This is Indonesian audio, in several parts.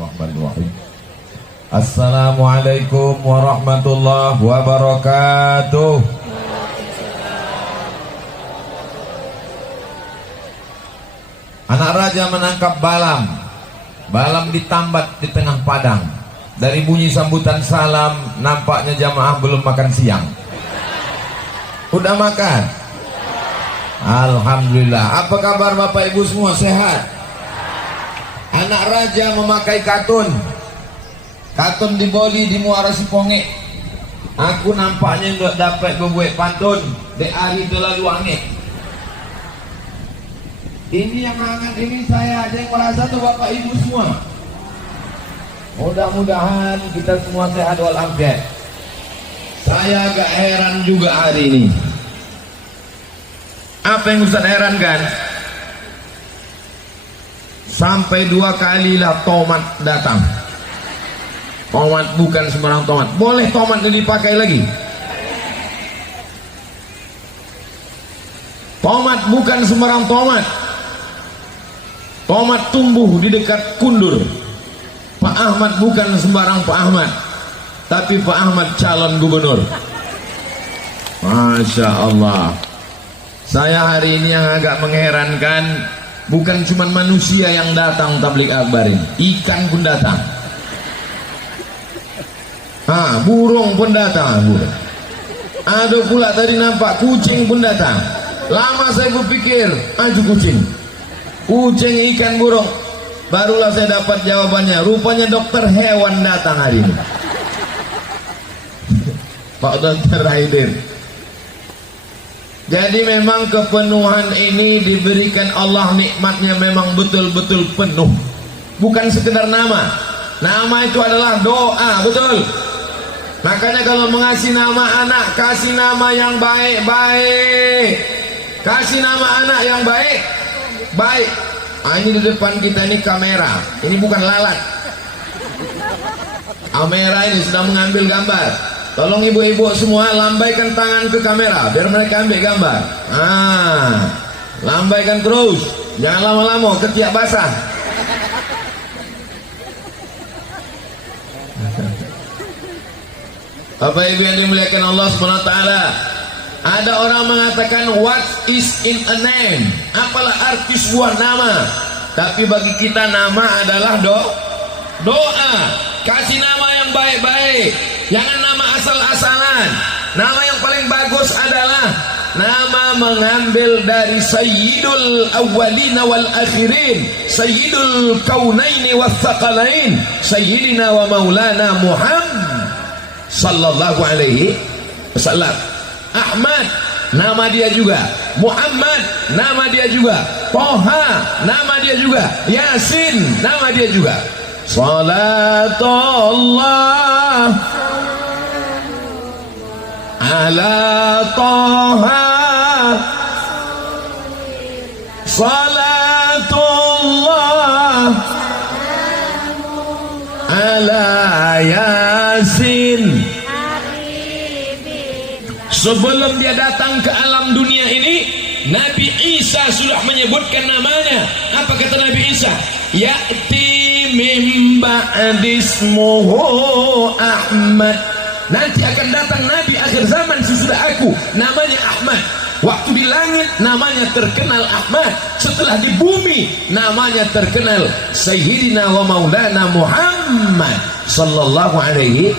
Bismillahirrahmanirrahim. Assalamualaikum warahmatullahi wabarakatuh. Anak raja menangkap balam. Balam ditambat di tengah padang. Dari bunyi sambutan salam, nampaknya jamaah belum makan siang. Udah makan? Alhamdulillah. Apa kabar Bapak Ibu semua, sehat? Anak raja memakai katun. Katun di Boli, di Muara Siponge. Aku nampaknya nggak dapat bebuat pantun. De hari terlalu angin. Ini yang hangat ini saya aja yang merasa tuh Bapak Ibu semua. Mudah-mudahan kita semua sehat walafiat. Saya agak heran juga hari ini. Apa yang Ustaz heran kan? Sampai 2 kalilah tomat datang. Tomat bukan sembarang tomat. Boleh tomat dipakai lagi? Tomat bukan sembarang tomat. Tomat tumbuh di dekat kundur. Pak Ahmad bukan sembarang Pak Ahmad, tapi Pak Ahmad calon gubernur. Masya Allah. Saya hari ini yang agak mengherankan, bukan cuma manusia yang datang tablik akbar ini, ikan pun datang. Burung pun datang, burung. Ada pula tadi nampak kucing pun datang. Lama saya berpikir, maju kucing, ikan, burung. Barulah saya dapat jawabannya. Rupanya dokter hewan datang hari ini. Pak Dokter Haidir. Jadi memang kepenuhan ini diberikan Allah, nikmatnya memang betul-betul penuh. Bukan sekedar nama. Nama itu adalah doa, betul. Makanya kalau mengasih nama anak, kasih nama yang baik-baik. Kasih nama anak yang baik. Ini di depan kita ini kamera. Ini bukan lalat. Kamera ini sedang mengambil gambar. Tolong ibu-ibu semua lambaikan tangan ke kamera biar mereka ambil gambar. Lambaikan terus, jangan lama-lama ketiak basah. Bapak Ibu yang dimuliakan Allah Subhanahu wa taala, ada orang mengatakan what is in a name? Apalah arti sebuah nama? Tapi bagi kita nama adalah doa. Kasih nama yang baik-baik. Jangan nama asal-asalan. Nama yang paling bagus adalah nama mengambil dari Sayyidul Awwalina wal Akhirin, Sayyidul Kaunaini was Tsaqalain, Sayyidina wa Maulana Muhammad sallallahu alaihi wasallam. Ahmad, nama dia juga. Muhammad, nama dia juga. Toha, nama dia juga. Yasin, nama dia juga. Salatullah ala Toha, salatullah ala Yasin. Sebelum dia datang ke alam dunia ini, Nabi Isa sudah menyebutkan namanya. Apa kata Nabi Isa? Ya'ti min ba'dismuhu Ahmad. Nanti akan datang Nabi akhir zaman sesudah aku, namanya Ahmad. Waktu di langit namanya terkenal Ahmad, setelah di bumi namanya terkenal Sayyidina wa Maulana Muhammad sallallahu alaihi.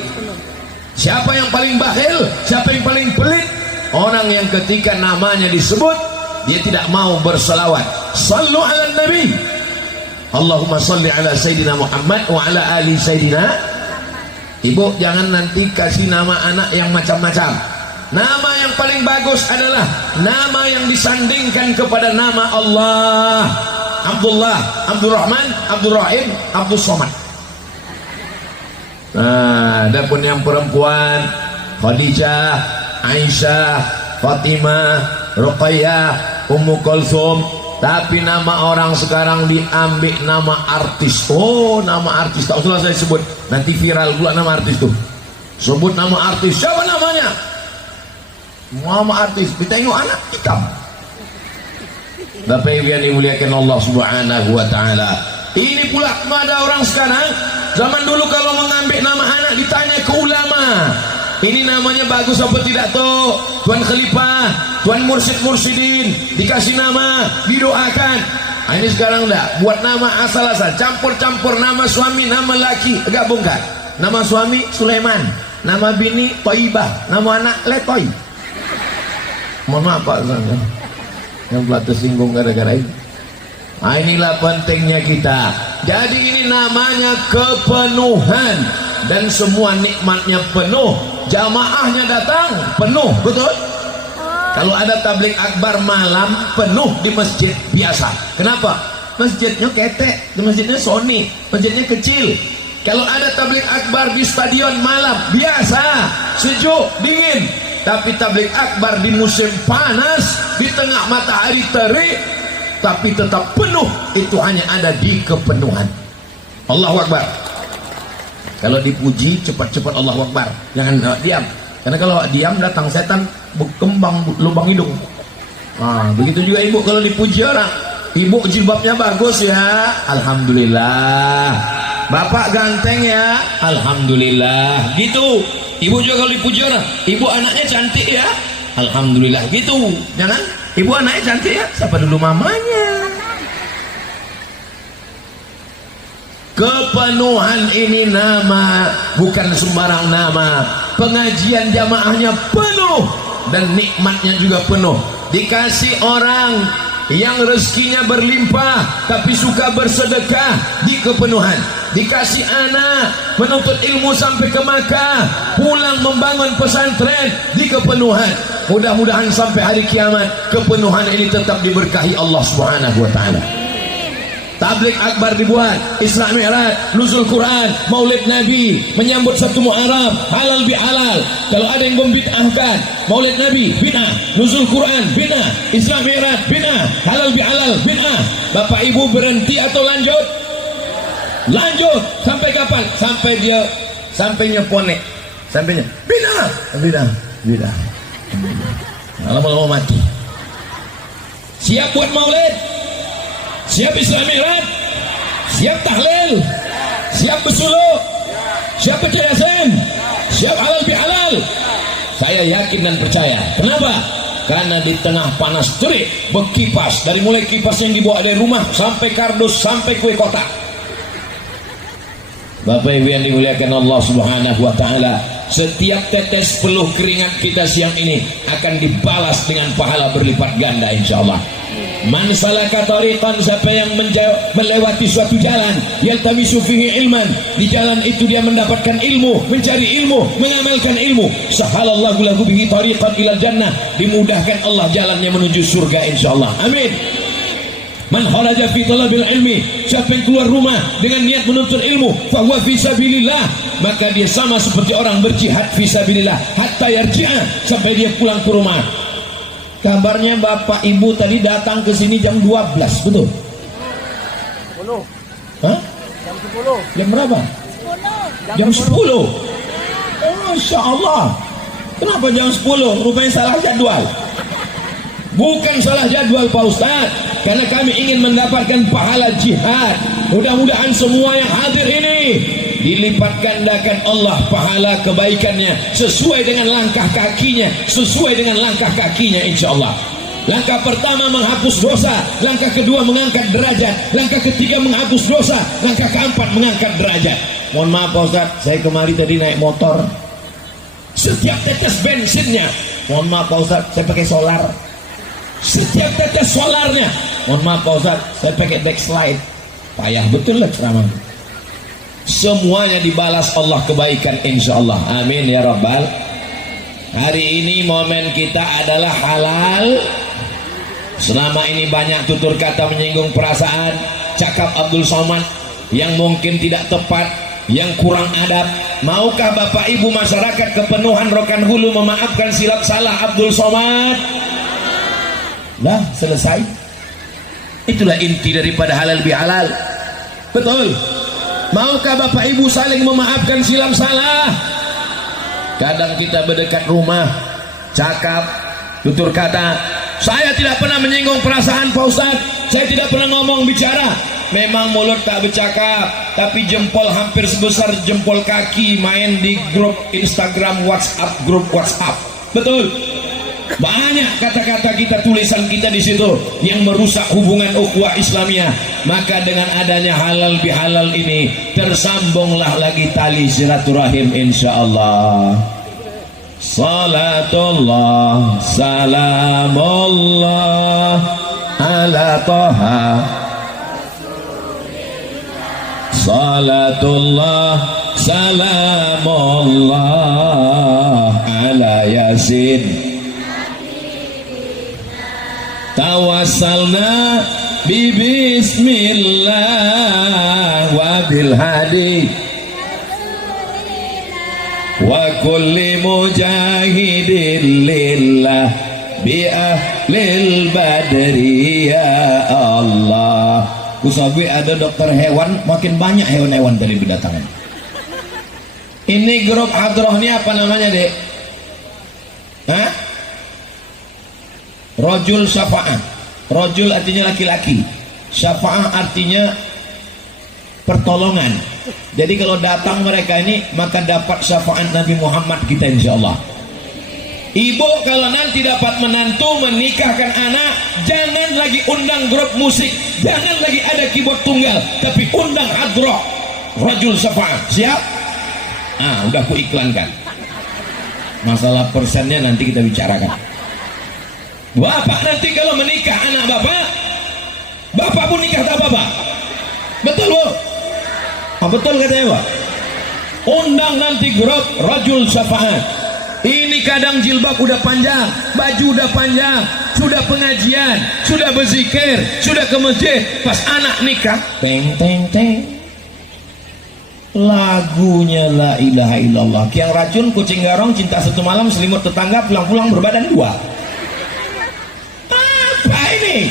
Siapa yang paling bakhil? Siapa yang paling pelit? Orang yang ketika namanya disebut dia tidak mau berselawat. Sallu ala nabi. Allahumma salli ala Sayyidina Muhammad wa ala ali Sayyidina. Ibu jangan nanti kasih nama anak yang macam-macam. Nama yang paling bagus adalah nama yang disandingkan kepada nama Allah. Abdullah, Abdurrahman, Abdurrahim, Abdul Somad. Adapun yang perempuan, Khadijah, Aisyah, Fatimah, Ruqayyah, Ummu Kulsum. Tapi nama orang sekarang diambil nama artis. Oh, nama artis. Tak usah saya sebut. Nanti viral pula nama artis tuh. Sebut nama artis. Siapa namanya? Nama artis. Ditengok anak hitam. Bapak Ibu yang dimuliakan Allah Subhanahu wa taala. Ini pula pada orang sekarang. Zaman dulu kalau mengambil nama anak ditanya ke ulama, ini namanya bagus apa tidak toh? Tuan Khalifah, Tuan Mursyid-Mursyidin, dikasih nama, didoakan. Nah, ini sekarang enggak, buat nama asal-asal, campur-campur nama suami, nama laki, gabungkan. Nama suami Sulaiman, nama bini Toibah, nama anak Letoy. Mohon maaf Pak, yang pula tersinggung gara-gara ini. Nah, inilah pentingnya kita. Jadi ini namanya kepenuhan, dan semua nikmatnya penuh. Jamaahnya datang penuh, betul? Kalau ada tabligh akbar malam penuh di masjid biasa. Kenapa? Masjidnya ketek, masjidnya Sony, masjidnya kecil. Kalau ada tabligh akbar di stadion malam biasa, sejuk, dingin. Tapi tabligh akbar di musim panas, di tengah matahari terik, tapi tetap penuh, itu hanya ada di kepenuhan. Allahu Akbar. Kalau dipuji cepat-cepat Allahu Akbar, jangan diam. Karena kalau diam datang setan berkembang lubang hidung. Nah, begitu juga ibu kalau dipuji orang. Ibu jilbabnya bagus ya, alhamdulillah. Bapak ganteng ya, alhamdulillah. Gitu. Ibu juga kalau dipuji orang, ibu anaknya cantik ya, alhamdulillah. Gitu. Jangan, ibu anaknya cantik ya, siapa dulu mamanya. Kepenuhan ini nama, bukan sembarang nama. Pengajian jamaahnya penuh dan nikmatnya juga penuh. Dikasih orang yang rezekinya berlimpah tapi suka bersedekah di kepenuhan. Dikasih anak menuntut ilmu sampai ke Makkah, pulang membangun pesantren di kepenuhan. Mudah-mudahan sampai hari kiamat kepenuhan ini tetap diberkahi Allah Subhanahu wa taala. Tabligh akbar dibuat, Isra Mi'raj, nuzul Quran, Maulid Nabi, menyambut 1 Muharram, halal bihalal. Kalau ada yang membid'ahkan Maulid Nabi, bid'ah, nuzul Quran, bid'ah, Isra Mi'raj, bid'ah, halal bihalal, bid'ah. Bapak Ibu berhenti atau lanjut? Lanjut. Sampai kapan? Sampai dia sampainya ponek. Sampainya bid'ah, bid'ah, bid'ah. Lama-lama mati. Siap buat Maulid? Siap Isra Mi'raj, siap tahlil, siap bersuluk, siap baca Yasin, siap halal bihalal. Saya yakin dan percaya. Kenapa? Karena di tengah panas terik berkipas, dari mulai kipas yang dibawa dari rumah sampai kardus sampai kue kotak. Bapak Ibu yang dimuliakan Allah Subhanahu wa taala, setiap tetes peluh keringat kita siang ini akan dibalas dengan pahala berlipat ganda insyaallah. Man salaka tariqan, siapa yang melewati suatu jalan, yaltamisu fihi ilman, di jalan itu dia mendapatkan ilmu, mencari ilmu, mengamalkan ilmu, sahalallahu lahu bihi tariqan ilal jannah, dimudahkan Allah jalannya menuju surga insyaallah. Amin. Man kharaja fi talabil ilmi, siapa yang keluar rumah dengan niat menuntut ilmu, fa huwa fi sabilillah, maka dia sama seperti orang berjihad fi sabilillah hatta yarji'a, sampai dia pulang ke rumah. Kabarnya Bapak Ibu tadi datang ke sini jam 12, betul? 10. Hah? Jam 10. Jam berapa? 10. Jam 10. Oh, Masya Allah. Kenapa jam 10? Rupanya salah jadwal. Bukan salah jadwal Pak Ustaz, karena kami ingin mendapatkan pahala jihad. Mudah-mudahan semua yang hadir ini dilipat gandakan Allah pahala kebaikannya sesuai dengan langkah kakinya, sesuai dengan langkah kakinya insyaallah. Langkah pertama menghapus dosa, langkah kedua mengangkat derajat, langkah ketiga menghapus dosa, langkah keempat mengangkat derajat. Mohon maaf Pak Ustaz, saya kemari tadi naik motor, setiap tetes bensinnya, mohon maaf Pak Ustaz, saya pakai solar. Setiap tetes solarnya, mohon maaf Pak Ustaz, saya pakai backslide. Payah betul lah ceramah. Semuanya dibalas Allah kebaikan insyaallah. Amin ya rabbal. Hari ini momen kita adalah halal. Selama ini banyak tutur kata menyinggung perasaan, cakap Abdul Somad yang mungkin tidak tepat, yang kurang adab. Maukah Bapak Ibu masyarakat kepenuhan Rokan Hulu memaafkan silap salah Abdul Somad? Nah, selesai. Itulah inti daripada halal bihalal. Betul. Maukah Bapak Ibu saling memaafkan silap salah? Kadang kita berdekat rumah, cakap, tutur kata, saya tidak pernah menyinggung perasaan Pak Ustaz, saya tidak pernah ngomong bicara. Memang mulut tak bercakap, tapi jempol hampir sebesar jempol kaki main di grup Instagram, WhatsApp, grup WhatsApp. Betul. Banyak kata-kata kita, tulisan kita di situ yang merusak hubungan ukhuwah Islamiyah. Maka dengan adanya halal bihalal ini, tersambunglah lagi tali silaturahim insyaallah. Salatullah salamullah ala Taha. Salatullah salamullah ala Yasin. Tawassalna bi bismillah wa bil hadi wa kulli mujahidin lillah bi ahlil badri ya Allah. Kusabi ada dokter hewan, makin banyak hewan-hewan tadi berdatangan. Ini grup hadroh ini apa namanya, Dek? Hah? Rojul syafa'ah. Rojul artinya laki-laki, syafa'ah artinya pertolongan. Jadi kalau datang mereka ini, maka dapat syafaat Nabi Muhammad kita insyaallah. Ibu kalau nanti dapat menantu menikahkan anak, jangan lagi undang grup musik, jangan lagi ada keyboard tunggal, tapi undang hadroh Rajul Syafa'ah. Siap? Udah aku iklankan. Masalah persennya nanti kita bicarakan. Bapak nanti kalau menikah anak bapak, bapak pun nikah tak bapak. Betul, Bu? Betul katanya, Pak. Undang nanti grup Rajul Syafa'ah. Ini kadang jilbab udah panjang, baju udah panjang, sudah pengajian, sudah berzikir, sudah ke masjid, pas anak nikah, teng teng teng, lagunya la ilaha illallah. Kiang racun, kucing garong, cinta satu malam, selimut tetangga, pulang-pulang berbadan dua. Apa ini?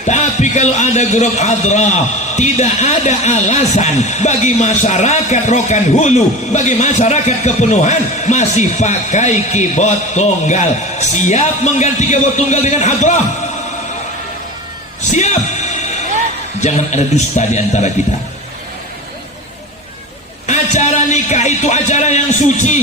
Tapi kalau ada grup hadrah, tidak ada alasan bagi masyarakat Rokan Hulu, bagi masyarakat Kepenuhan masih pakai keyboard tunggal. Siap mengganti keyboard tunggal dengan hadrah? Siap? Jangan ada dusta di antara kita. Acara nikah itu acara yang suci.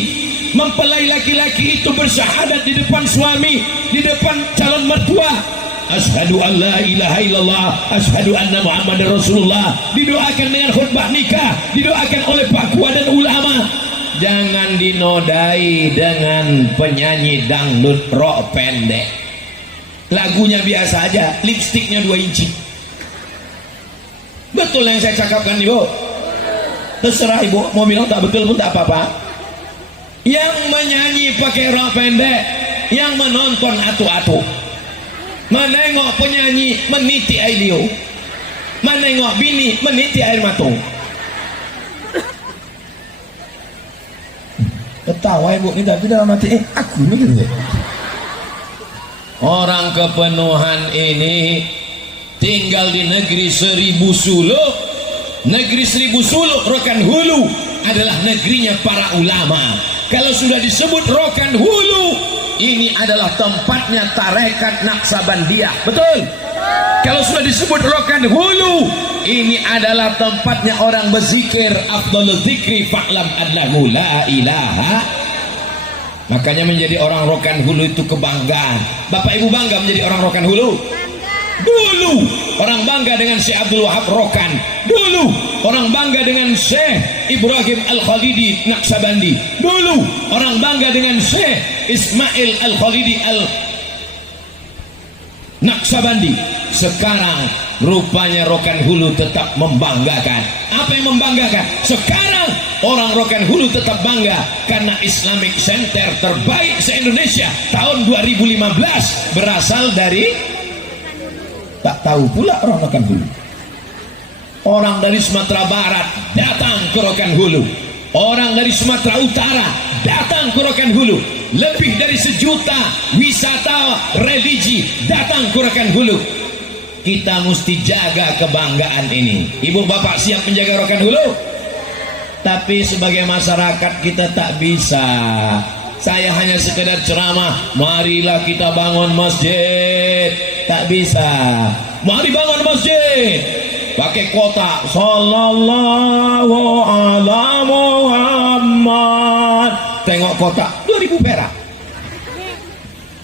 Mempelai laki-laki itu bersyahadat di depan suami, di depan calon mertua. Asyhadu an la ilaha illallah, asyhadu anna Muhammadar Rasulullah. Didoakan dengan khutbah nikah, didoakan oleh pakwa dan ulama. Jangan dinodai dengan penyanyi dangdut rok pendek. Lagunya biasa aja, lipstiknya 2 inci. Betul yang saya cakapkan, Ibu? Terserah Ibu, mau bilang tak betul pun tak apa-apa. Yang menyanyi pakai rok pendek, yang menonton atu-atu. Menengok penyanyi meniti air liu, menengok bini meniti air mata. Ketawa Ibu ini, tapi dalam hati aku ini gitu. Orang Kepenuhan ini tinggal di negeri 1000 suluk. Negeri 1000 suluk Rokan Hulu adalah negerinya para ulama. Kalau sudah disebut Rokan Hulu, ini adalah tempatnya tarekat Naqsabandiyah. Betul? Kalau sudah disebut Rokan Hulu, ini adalah tempatnya orang berzikir. Afdhalul dzikri fa'lam annahu la ilaha. Makanya menjadi orang Rokan Hulu itu kebanggaan. Bapak Ibu bangga menjadi orang Rokan Hulu? Dulu orang bangga dengan Syekh Abdul Wahab Rokan. Dulu orang bangga dengan Syekh Ibrahim Al-Khalidi Naqsabandi. Dulu orang bangga dengan Syekh Ismail Al-Khalidi Al-Naqsabandi. Sekarang rupanya Rokan Hulu tetap membanggakan. Apa yang membanggakan? Sekarang orang Rokan Hulu tetap bangga karena Islamic Center terbaik se-Indonesia tahun 2015 berasal dari, tak tahu pula orang Rokan Hulu. Orang dari Sumatera Barat datang ke Rokan Hulu, orang dari Sumatera Utara datang ke Rokan Hulu. Lebih dari 1 juta wisata religi datang ke Rokan Hulu. Kita mesti jaga kebanggaan ini. Ibu bapak siap menjaga Rokan Hulu? Tapi sebagai masyarakat kita tak bisa. Saya hanya sekedar ceramah, marilah kita bangun masjid. Tak bisa. Mari bangun masjid. pakai kotak sallallahu ala Muhammad, tengok kotak 2000 perak.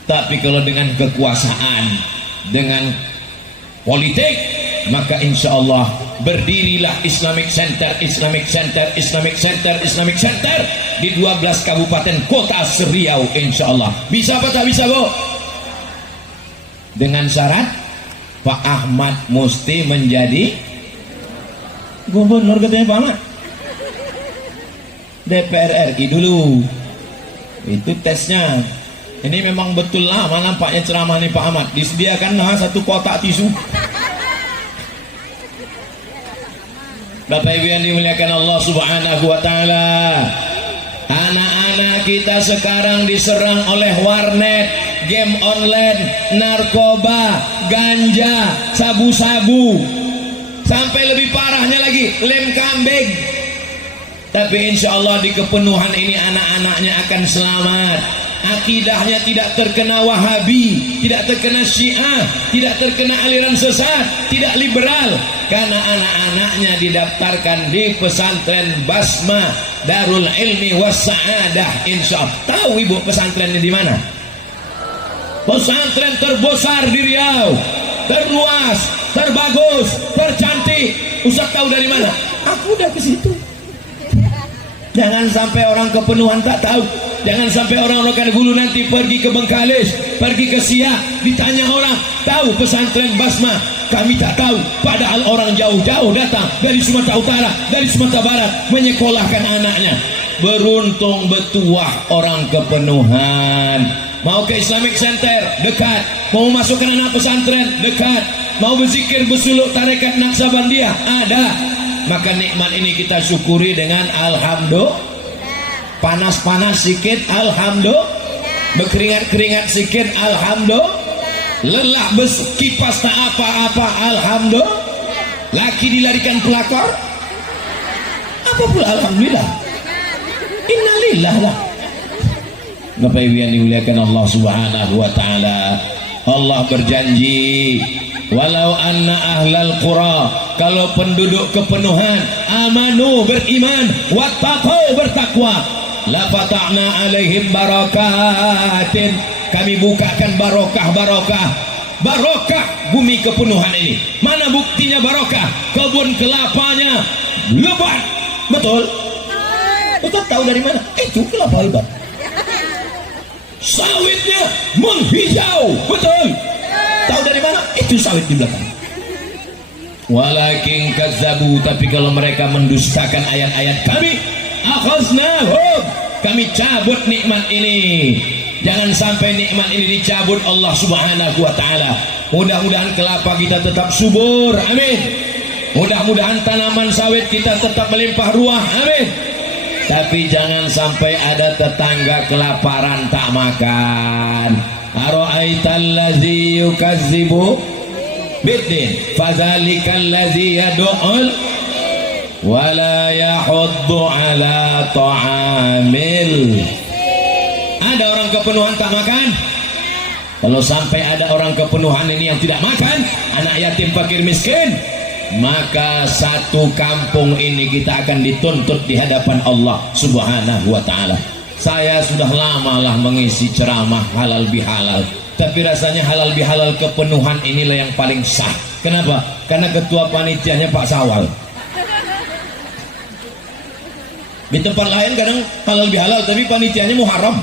Tapi kalau dengan kekuasaan, dengan politik, maka insya Allah berdirilah Islamic Center, Islamic Center, Islamic Center, Islamic Center di 12 kabupaten kota Seriau, insya Allah. Bisa apa tak bisa, Bu? Dengan syarat Pak Ahmad mesti menjadi gubernur, katanya Pak Ahmad. DPR RI dulu, itu tesnya. Ini memang betul lama nampaknya ceramah nih Pak Ahmad. Disediakanlah satu kotak tisu. Bapak Ibu yang dimuliakan Allah Subhanahu wa taala, anak-anak kita sekarang diserang oleh warnet, game online, narkoba, ganja, sabu-sabu, sampai lebih parahnya lagi lem kambing. Tapi insya Allah di kepenuhan ini anak-anaknya akan selamat. Akidahnya tidak terkena Wahabi, tidak terkena Syiah, tidak terkena aliran sesat, tidak liberal, karena anak-anaknya didaftarkan di pesantren Basma Darul Ilmi Was Sa'adah, insya Allah. Tahu ibu pesantrennya di mana? Pesantren terbesar di Riau, terluas, terbagus, tercantik. Ustaz tahu dari mana? Aku udah ke situ. Jangan sampai orang kepenuhan tak tahu. Jangan sampai orang Rokan Hulu nanti pergi ke Bengkalis, pergi ke Siak, ditanya orang, tahu pesantren Basma? Kami tak tahu. Padahal orang jauh-jauh datang dari Sumatera Utara, dari Sumatera Barat menyekolahkan anaknya. Beruntung betuah orang kepenuhan. Mau ke Islamic Center? Dekat. Mau masukkan anak pesantren? Dekat. Mau berzikir bersuluk tarekat Naqsabandiyah? Ada. Maka nikmat ini kita syukuri dengan alhamdulillah. Panas-panas sikit alhamdulillah, berkeringat-keringat sikit alhamdulillah, lelah berkipas tak apa-apa alhamdulillah, laki dilarikan pelakor apa pula alhamdulillah, innalillah lah. Bapak Ibu yang dimuliakan Allah Subhanahu wa taala, Allah berjanji, walau anna ahlal qura, kalau penduduk kepenuhan amanu beriman, wattaqau bertakwa, la fata'na alaihim barakatin, kami bukakan barokah bumi kepenuhan ini. Mana buktinya barokah? Kebun kelapanya lebat, betul? Ustaz tahu dari mana? Itu kelapa lebat. Sawitnya menghijau, betul? Tahu dari mana? Itu sawit di belakang. Walakin kazzabu, tapi kalau mereka mendustakan ayat-ayat kami, akhaznahum, kami cabut nikmat ini. Jangan sampai nikmat ini dicabut Allah Subhanahu wa taala. Mudah-mudahan kelapa kita tetap subur, amin. Mudah-mudahan tanaman sawit kita tetap melimpah ruah, amin. Tapi jangan sampai ada tetangga kelaparan tak makan. Ara'aital ladzi yukazzibu biddin fadzalikal ladzi yad'ul wala yahuddu ala ta'amil. Ada orang kepenuhan tak makan? Kalau sampai ada orang kepenuhan ini yang tidak makan, anak yatim fakir miskin, maka satu kampung ini kita akan dituntut di hadapan Allah Subhanahu wa taala. Saya sudah lama lah mengisi ceramah halal bihalal, tapi rasanya halal bihalal kepenuhan inilah yang paling sah. Kenapa? Karena ketua panitianya Pak Sawal. Di tempat lain kadang halal bihalal tapi panitianya Muharram.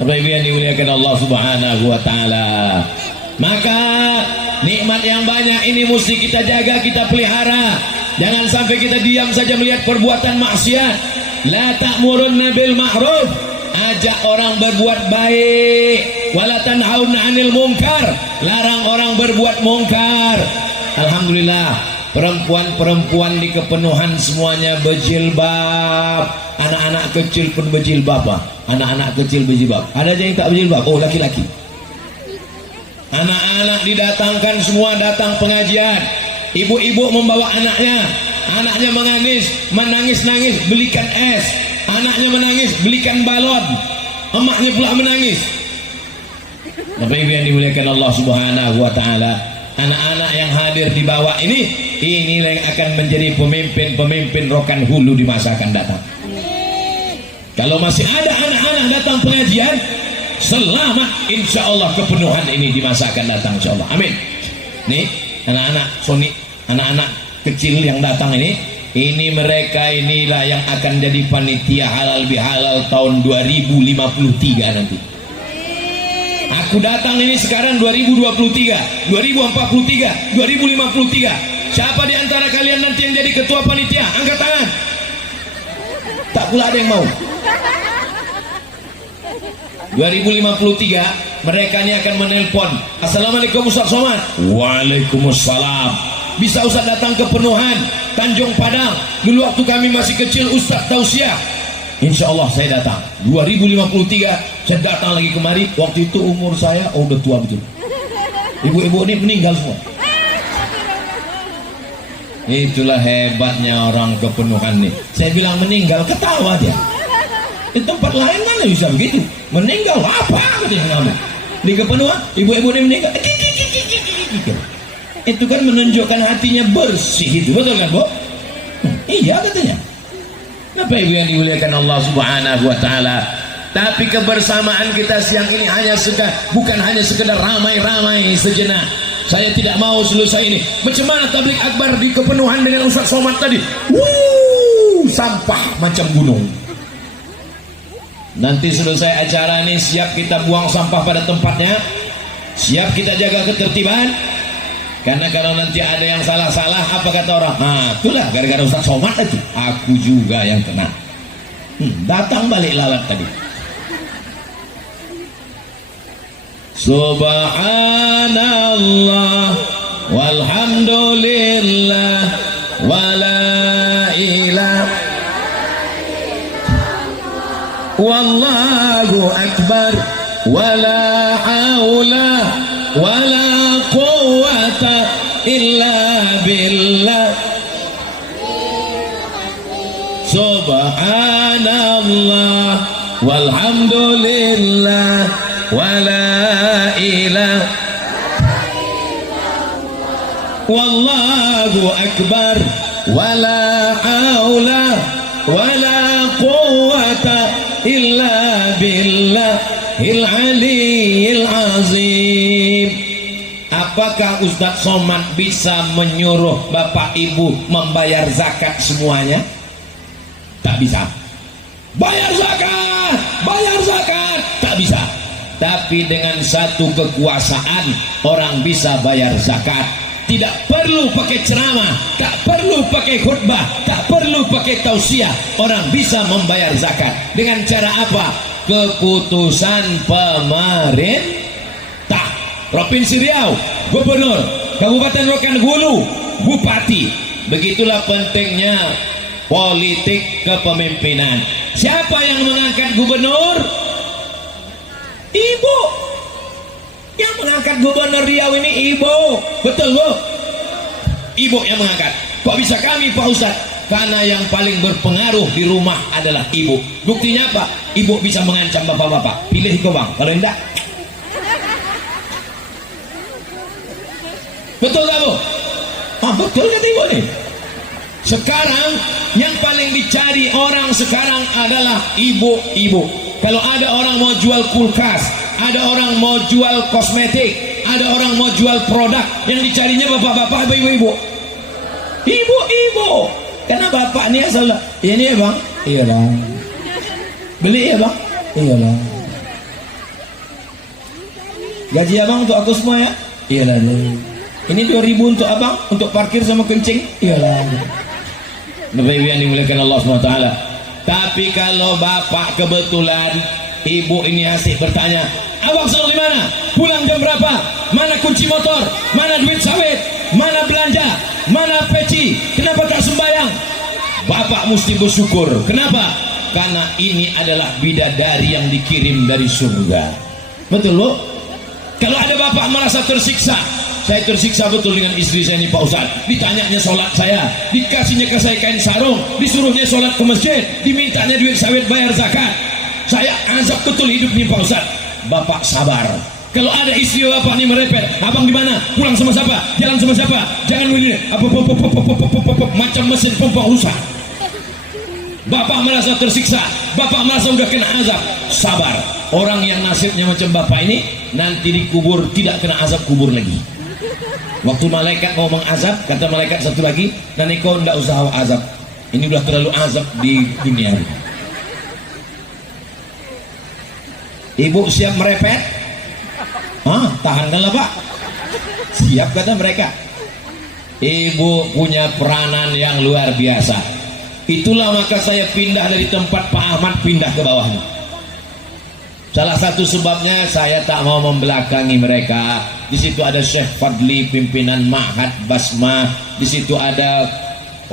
Bapak Ibu yang dimuliakan Allah Subhanahu wa taala, maka nikmat yang banyak ini mesti kita jaga, kita pelihara. Jangan sampai kita diam saja melihat perbuatan maksiat. La ta'murunna bil ma'ruf, ajak orang berbuat baik. Wala tanhauna 'anil munkar, larang orang berbuat mungkar. Alhamdulillah, perempuan-perempuan di kepenuhan semuanya berjilbab. Anak-anak kecil pun berjilbab, Pak. Anak-anak kecil berjilbab. Ada aja yang tak berjilbab? Oh, laki-laki. Anak-anak didatangkan semua, datang pengajian. Ibu-ibu membawa anaknya. Anaknya menangis, belikan es. Anaknya menangis, belikan balon. Emaknya pula menangis. Bapak Ibu yang dimuliakan Allah Subhanahu wa taala, Anak-anak yang hadir di bawah inilah yang akan menjadi pemimpin-pemimpin Rokan Hulu di masa akan datang. Kalau masih ada anak-anak datang pengajian, selamat insya Allah kepenuhan ini di masa akan datang insya Allah. Amin. Nih anak-anak Sony, anak-anak kecil yang datang ini mereka inilah yang akan jadi panitia halal bihalal tahun 2053 nanti. Aku datang ini sekarang 2023, 2043, 2053. Siapa di antara kalian nanti yang jadi ketua panitia? Angkat tangan. Tak pula ada yang mau. 2053 mereka ini akan menelpon, Assalamualaikum Ustaz Somad. Waalaikumsalam. Bisa Ustaz datang ke Penuhan Tanjung Padang, dulu waktu kami masih kecil Ustaz tausiah. Insya Allah saya datang 2053. Saya datang lagi kemari. Waktu itu umur saya udah tua betul. Ibu-ibu ini meninggal semua. Itulah hebatnya orang kepenuhan nih. Saya bilang meninggal, ketawa dia. Di tempat lain mana bisa begitu? Meninggal apa dia ngomong? Di kepenuhan ibu-ibu ini meninggal. Itu kan menunjukkan hatinya bersih itu, betul kan Bu? Iya katanya. Kenapa ibu yang dimuliakan Allah Subhanahu wa taala? Tapi kebersamaan kita siang ini bukan hanya sekedar ramai-ramai sejenak. Saya tidak mau selesai ini. Macam mana tablik akbar di kepenuhan dengan Ustaz Somad tadi? Sampah macam gunung. Nanti selesai acara ini siap kita buang sampah pada tempatnya. Siap kita jaga ketertiban. Karena kalau nanti ada yang salah-salah, apa kata orang? Nah, itulah gara-gara Ustaz Somad itu. Aku juga yang kena. Datang balik lalat tadi. Subhanallah walhamdulillah wala ilah wallahu akbar wala haula wala quwwata illa billah. Subhanallah walhamdulillah wala ilah wallahu akbar wala haula wala quwwata illa billahil aliyyil azim. Apakah Ustaz Somad bisa menyuruh Bapak Ibu membayar zakat semuanya? Tak bisa. Bayar zakat, tak bisa. Tapi dengan satu kekuasaan orang bisa bayar zakat. Tidak perlu pakai ceramah, tak perlu pakai khutbah, tak perlu pakai tausiah. Orang bisa membayar zakat. Dengan cara apa? Keputusan pemerintah Provinsi Riau, Gubernur, Kabupaten Rokan Hulu, Bupati. Begitulah pentingnya politik kepemimpinan. Siapa yang mengangkat gubernur? Ibu. Yang mengangkat gubernur Riau ini ibu. Betul Bu? Ibu yang mengangkat. Kok bisa kami Pak Ustaz? Karena yang paling berpengaruh di rumah adalah ibu. Buktinya apa? Ibu bisa mengancam bapak-bapak. Pilih ke bang, kalau tidak. Betul gak Bu? Betul kata ibu nih. Sekarang yang paling dicari orang sekarang adalah ibu-ibu. Kalau ada orang mau jual kulkas, ada orang mau jual kosmetik, ada orang mau jual produk, yang dicarinya bapak-bapak atau ibu-ibu? Ibu-ibu. Karena bapak ini asal, ya ini ya bang? Iya bang. Beli ya bang? Iya bang. Gaji abang untuk aku semua ya? Iya lah. Ini 2.000 untuk abang, untuk parkir sama kencing? Iya lah. Bapak Ibu yang dimuliakan Allah SWT. Tapi kalau bapak kebetulan ibu ini asik bertanya, abang selalu di mana? Pulang jam berapa? Mana kunci motor? Mana duit sawit? Mana belanja? Mana peci? Kenapa tak sembahyang? Bapak mesti bersyukur. Kenapa? Karena ini adalah bidadari yang dikirim dari surga. Betul Bu? Kalau ada bapak merasa tersiksa, saya tersiksa betul dengan istri saya ini Pak Ustaz. Ditanyanya sholat saya, dikasihnya ke saya kain sarung, disuruhnya sholat ke masjid, dimintanya duit sawit bayar zakat. Saya azab betul hidup ini Pak Ustaz. Bapak sabar. Kalau ada istri bapak nih merepet, abang di mana? Pulang sama siapa? Jalan sama siapa? Jangan begini. Macam mesin pompa rusak. Bapak merasa tersiksa, bapak merasa udah kena azab. Sabar. Orang yang nasibnya macam bapak ini nanti dikubur tidak kena azab kubur lagi. Waktu malaikat mau mengazab, kata malaikat satu lagi, nanti kau tidak usah azab. Ini udah terlalu azab di dunia. Ibu siap merepet? Tahankanlah pak. Siap kata mereka. Ibu punya peranan yang luar biasa. Itulah maka saya pindah dari tempat Pak Ahmad pindah ke bawahnya. Salah satu sebabnya saya tak mau membelakangi mereka. Di situ ada Syekh Fadli pimpinan Ma'had Basma. Di situ ada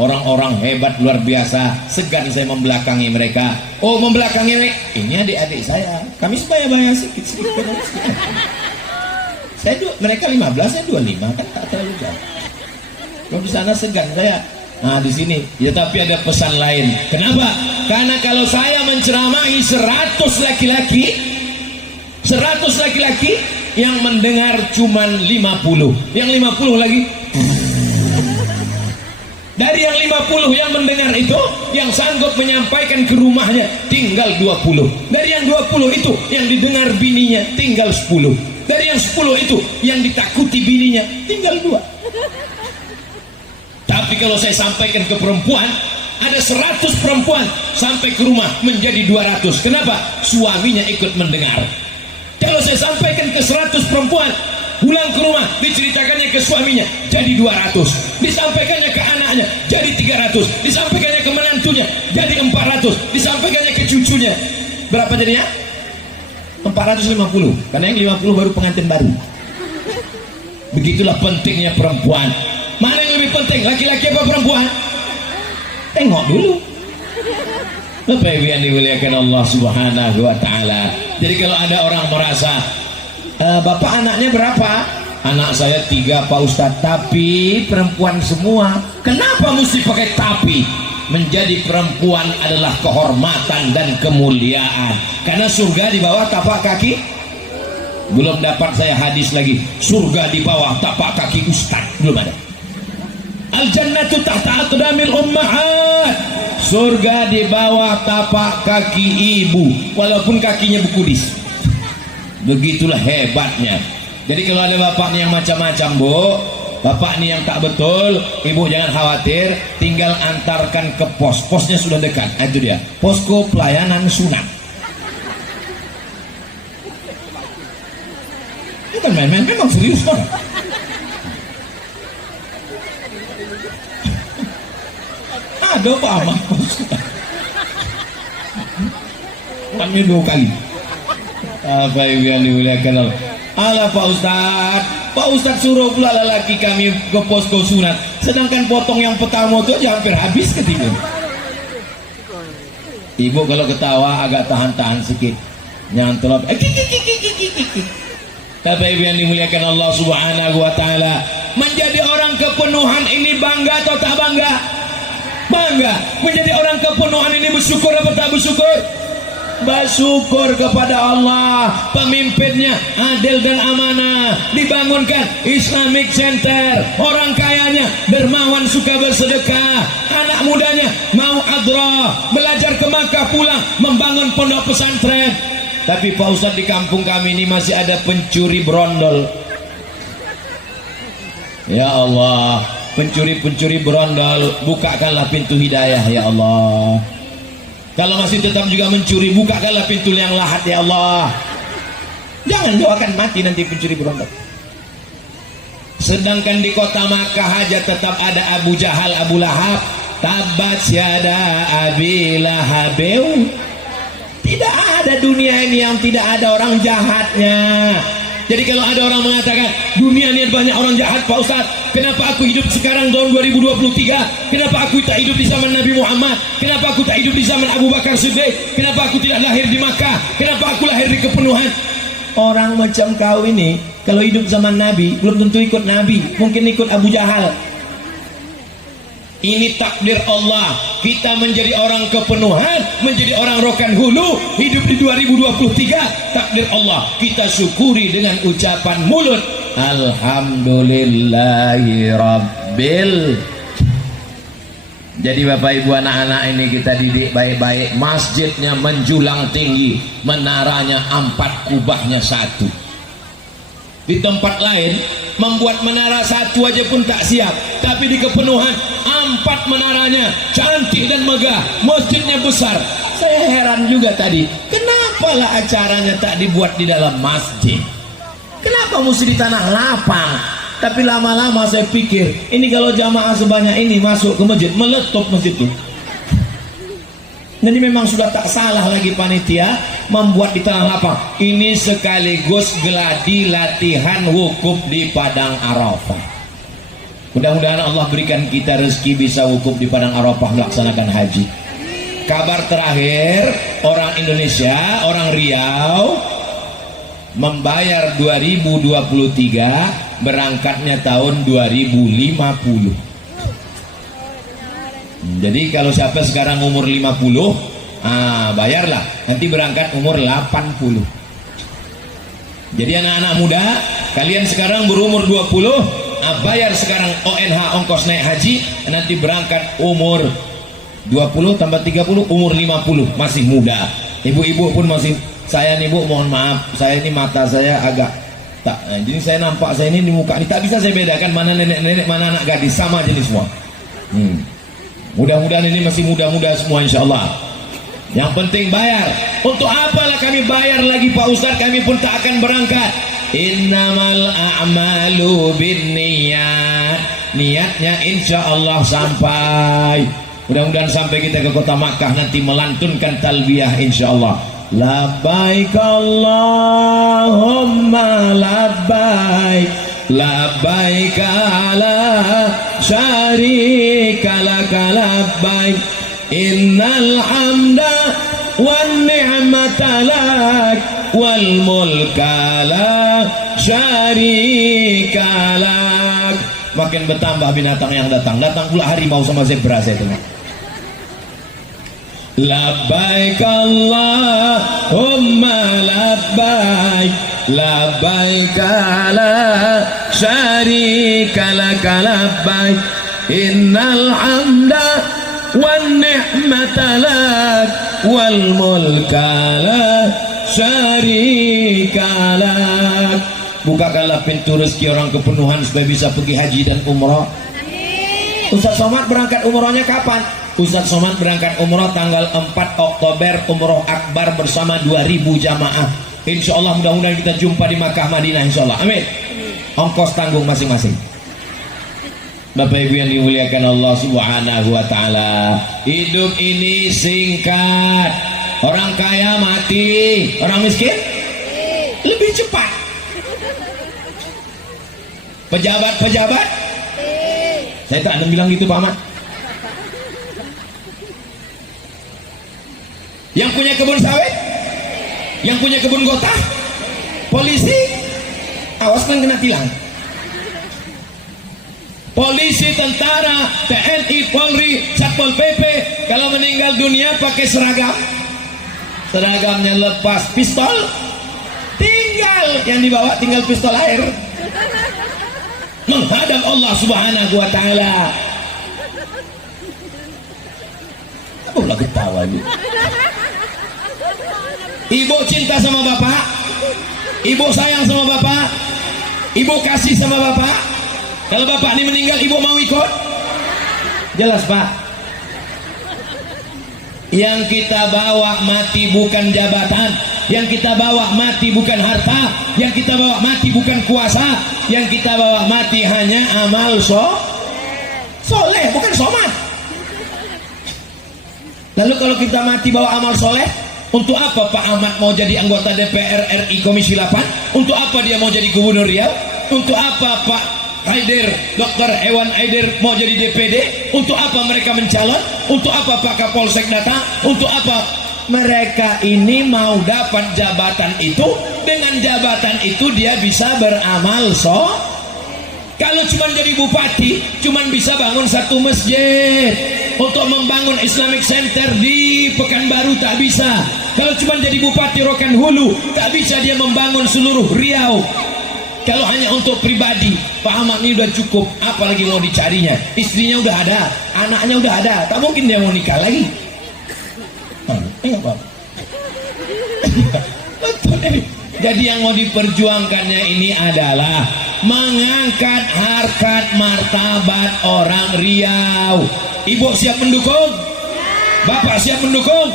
orang-orang hebat luar biasa. Segan saya membelakangi mereka. Oh membelakangi ini adik-adik saya. Kami supaya bayar sedikit-sedikit. Mereka 15, saya 25 kan tak terlalu jauh. Kalau di sana segan saya. Nah di sini ya, tapi ada pesan lain. Kenapa? Karena kalau saya menceramahi 100 laki-laki yang mendengar cuman 50. Yang 50 lagi. Dari yang 50 yang mendengar itu, yang sanggup menyampaikan ke rumahnya tinggal 20. Dari yang 20 itu yang didengar bininya tinggal 10. Dari yang 10 itu yang ditakuti bininya tinggal 2. Tapi kalau saya sampaikan ke perempuan, ada 100 perempuan sampai ke rumah menjadi 200. Kenapa? Suaminya ikut mendengar. Kalau saya sampaikan ke 100 perempuan, pulang ke rumah diceritakannya ke suaminya jadi 200. Disampaikannya ke anaknya jadi 300. Disampaikannya ke menantunya jadi 400. Disampaikannya ke cucunya. Berapa jadinya? 450. Karena yang 50 baru pengantin baru. Begitulah pentingnya perempuan. Mana yang lebih penting, laki-laki apa perempuan? Tengok dulu. Bapak Ibu yang dimuliakan Allah Subhanahu wa taala. Jadi kalau ada orang merasa bapak anaknya berapa? Anak saya 3 Pak Ustadz. Tapi perempuan semua. Kenapa mesti pakai tapi? Menjadi perempuan adalah kehormatan dan kemuliaan. Karena surga di bawah tapak kaki. Belum dapat saya hadis lagi. Surga di bawah tapak kaki ustaz. Belum ada. Al-jannatu tahta aqdamil ummahat. Surga di bawah tapak kaki ibu, walaupun kakinya bekudis. Begitulah hebatnya. Jadi kalau ada bapak nih yang macam-macam, Bu, bapak nih yang tak betul, ibu jangan khawatir, tinggal antarkan ke pos. Posnya sudah dekat. Itu dia, posko pelayanan sunat. Bukan main-main, memang serius kan? Ada Pak Ahmad kami 2 kali. Apa yang dimuliakan Allah. Alah Pak Ustad, Pak Ustad suruh pula lelaki kami ke posko sunat, sedangkan potong yang pertama itu aja hampir habis ketiga. Ibu kalau ketawa agak tahan-tahan sedikit, nyantol. Tapi ibu yang dimuliakan Allah Subhanahu wa taala, menjadi orang kepenuhan ini bangga atau tak bangga? Bangga. Menjadi orang kepenuhan ini bersyukur apa tak bersyukur? Bersyukur kepada Allah. Pemimpinnya adil dan amanah, dibangunkan Islamic Center. Orang kayanya dermawan, suka bersedekah. Anak mudanya mau adra, belajar ke Makkah, pulang membangun pondok pesantren. Tapi Pak Ustadz, di kampung kami ini masih ada pencuri brondol. Ya Allah, pencuri-pencuri berondol, bukakanlah pintu hidayah ya Allah. Kalau masih tetap juga mencuri, bukakanlah pintu yang lahat ya Allah. Jangan doakan mati nanti pencuri berondol. Sedangkan di kota Makkah aja tetap ada Abu Jahal, Abu Lahab. Tabat syada Abi Lahabeu. Tidak ada dunia ini yang tidak ada orang jahatnya. Jadi kalau ada orang mengatakan dunia ini banyak orang jahat Pak Ustadz, kenapa aku hidup sekarang tahun 2023? Kenapa aku tak hidup di zaman Nabi Muhammad? Kenapa aku tak hidup di zaman Abu Bakar Siddiq? Kenapa aku tidak lahir di Makkah? Kenapa aku lahir di kepenuhan? Orang macam kau ini kalau hidup zaman Nabi belum tentu ikut Nabi, mungkin ikut Abu Jahal. Ini takdir Allah. Kita menjadi orang kepenuhan, menjadi orang rokan hulu, hidup di 2023. Takdir Allah. Kita syukuri dengan ucapan mulut. Alhamdulillahi Rabbil. Jadi Bapak Ibu anak-anak ini kita didik baik-baik. Masjidnya menjulang tinggi, menaranya 4, kubahnya 1. Di tempat lain membuat menara 1 aja pun tak siap, tapi di kepenuhan 4 menaranya, cantik dan megah, masjidnya besar. Saya heran juga tadi, kenapa lah acaranya tak dibuat di dalam masjid? Kenapa mesti di tanah lapang? Tapi lama-lama saya pikir, ini kalau jamaah sebanyak ini masuk ke masjid, meletup masjid itu. Jadi memang sudah tak salah lagi panitia membuat di tanah lapang. Ini sekaligus geladi latihan wukuf di Padang Arafah. Mudah-mudahan Allah berikan kita rezeki bisa wukuf di Padang Arafah melaksanakan haji. Kabar terakhir, orang Indonesia, orang Riau membayar 2023, berangkatnya tahun 2050. Jadi kalau siapa sekarang umur 50, bayarlah, nanti berangkat umur 80. Jadi anak-anak muda, kalian sekarang berumur 20, bayar sekarang ONH, ongkos naik haji, nanti berangkat umur 20 tambah 30, umur 50, masih muda. Ibu-ibu pun masih, saya nih Bu, mohon maaf, saya ini mata saya agak tak, jadi saya nampak saya ini di muka ini tak bisa saya bedakan mana nenek-nenek, mana anak gadis, sama jenis semua. Mudah-mudahan ini masih muda-muda semua insyaallah. Yang penting bayar. Untuk apalah kami bayar lagi Pak Ustadz, kami pun tak akan berangkat. Innamal a'malu binniyat. Niatnya insyaallah sampai. Mudah-mudahan sampai kita ke kota Makkah nanti melantunkan talbiyah insyaallah. Labbaik Allahumma labbaik, labbaik la syarika laka labbaik, innal hamda wan ni'mata lak wal mulka la syarika lak. Makin bertambah binatang yang datang pula harimau sama zebra saya tengok. Labbaik Allahumma labbaik, labbaik la syarika laka labbaik, innal hamda wan ni'mata lak wal mulka la syarika lak. Bukakanlah pintu rezeki orang kepenuhan supaya bisa pergi haji dan umrah. Ustaz Somad berangkat umrohnya kapan? Ustaz Somad berangkat umroh tanggal 4 Oktober, umroh akbar bersama 2000 jamaah. Insya Allah mudah-mudahan kita jumpa di Makkah Madinah insya Allah. Amin. Ongkos tanggung masing-masing. Bapak Ibu yang dimuliakan Allah Subhanahu wa taala. Hidup ini singkat. Orang kaya mati, orang miskin lebih cepat. Pejabat-pejabat, saya tak ada bilang gitu Pak Ahmad. Yang punya kebun sawit, yang punya kebun gotah, polisi, awas kan kena tilang. Polisi, tentara, TNI, Polri, Satpol PP, kalau meninggal dunia pakai seragam, seragamnya lepas, pistol tinggal, yang dibawa tinggal pistol air, menghadap Allah Subhanahu wa taala. Apa lagi ketawa ini? Ibu cinta sama bapak, ibu sayang sama bapak, ibu kasih sama bapak. Kalau bapak ini meninggal, ibu mau ikut? Jelas Pak. Yang kita bawa mati bukan jabatan, yang kita bawa mati bukan harta, yang kita bawa mati bukan kuasa, yang kita bawa mati hanya amal soleh, bukan somad. Lalu kalau kita mati bawa amal soleh, untuk apa Pak Ahmad mau jadi anggota DPR RI Komisi 8? Untuk apa dia mau jadi gubernur Riau? Untuk apa Pak Haider, Dr. Hewan Haider mau jadi DPD? Untuk apa mereka mencalon? Untuk apa Pak Kapolsek datang? Untuk apa? Mereka ini mau dapat jabatan itu, dengan jabatan itu dia bisa beramal Kalau cuma jadi bupati, cuma bisa bangun satu masjid. Untuk membangun Islamic Center di Pekanbaru tak bisa. Kalau cuma jadi bupati Rokan Hulu, tak bisa dia membangun seluruh Riau. Kalau hanya untuk pribadi, Pak Ahmad ini udah cukup. Apalagi mau dicarinya? Istrinya udah ada, anaknya udah ada. Tak mungkin dia mau nikah lagi. Jadi yang mau diperjuangkannya ini adalah mengangkat harkat martabat orang Riau. Ibu siap mendukung? Bapak siap mendukung?